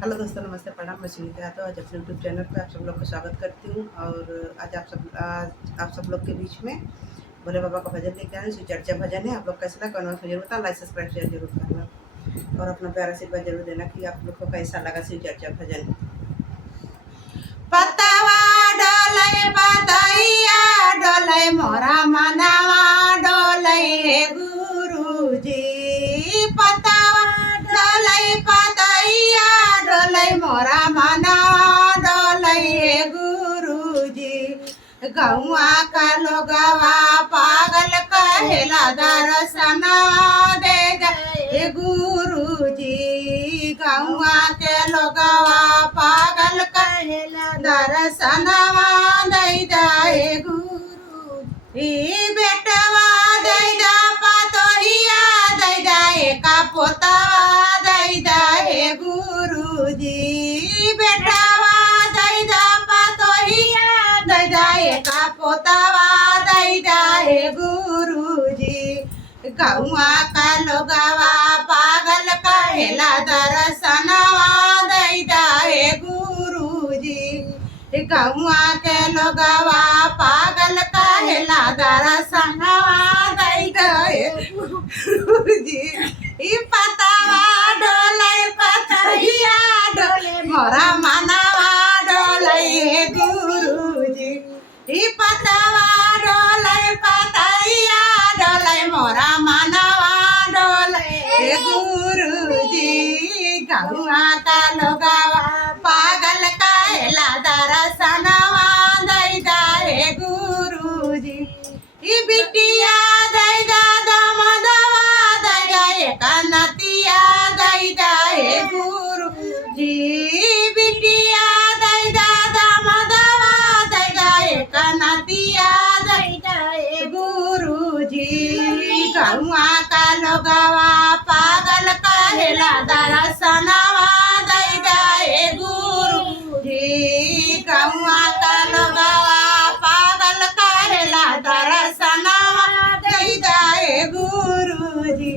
Hello दोस्तों, नमस्ते, प्रणाम। मैं सुनीता यादव आज अपने यूट्यूब चैनल पर आप सब लोग का स्वागत करती हूँ। और आज आप सब लोग के बीच में भोले बाबा का भजन लेके आए हैं। चर्चा भजन है। आप लोग कैसा लगा कमेंट में जरूर बताना, लाइक सब्सक्राइब शेयर जरूर करना और अपना प्यारा आशीर्वाद जरूर देना कि आप लोग को कैसा लगा शिव चर्चा भजन। पतावा डोले पतैया डोले मोरा मनवा डोले गुरुजी, पतावा डोले पतैया डोले मोरा मनवा डोले गुरुजी। गौआ का लोगवा पागल कहेला दर्शनवा दे दे गुरुजी। गौआ के लोगवा पागल कहेला दर्शनवा दे दे गुरु। बेटवा दे दा पतोहिया दे दे का पोतवा दे दे गुरुजी। बेटवा दे दा पतोहिया दे दे का पोतवा दे दे गुरुजी। गौआ का लोगवा पागल कहेला दर्शनवा दे दे गुरुजी। गौआ के लोगवा पागल कहेला दर्शनवा दे दे गुरुजी। पतावा डोले पतैया डोले मोरा मनवा डोले गुरुजी। पतावा डोले पतैया डोले मोरा मनवा डोले गुरुजी। गौआ का लोगवा पागल कहेला दर्शनवा दे दे गुरुजी। बिटिया दे दादा मदवा दे दे कनतिया दे दे गुरुजी। बिटिया दे दादा मदवा दे दे कनतिया दे दे गुरुजी। गौआ का लोगवा पागल कहेला दर्शनवा दे दे गुरुजी। गौआ का लोगवा पागल कहेला दर्शनवा दे दे गुरुजी।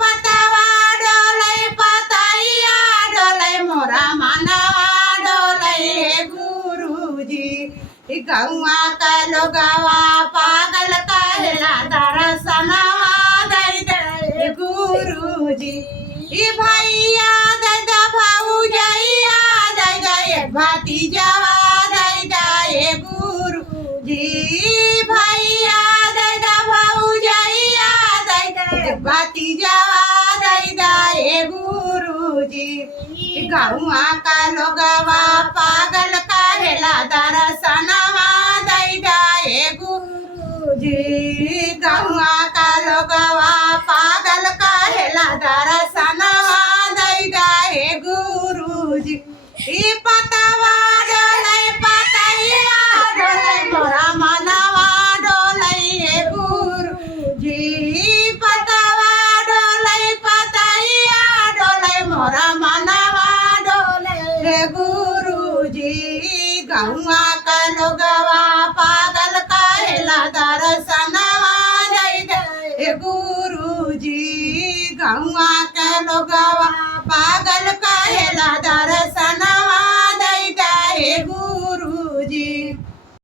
पतावा डोले पतैया डोले मोरा मनवा डोले गुरुजी। गौआ का लोगवा पागल कहेला दर्शनवा दे दे गुरुजी। भैया दे दे भौजैया दे दे भतीजवा दे दे गुरुजी। भैया दे दे भौजैया दे दे भतीजवा दे दे गुरुजी। गौआ का लोगवा पागल कहेला दर्शनवा दे दे गुरुजी।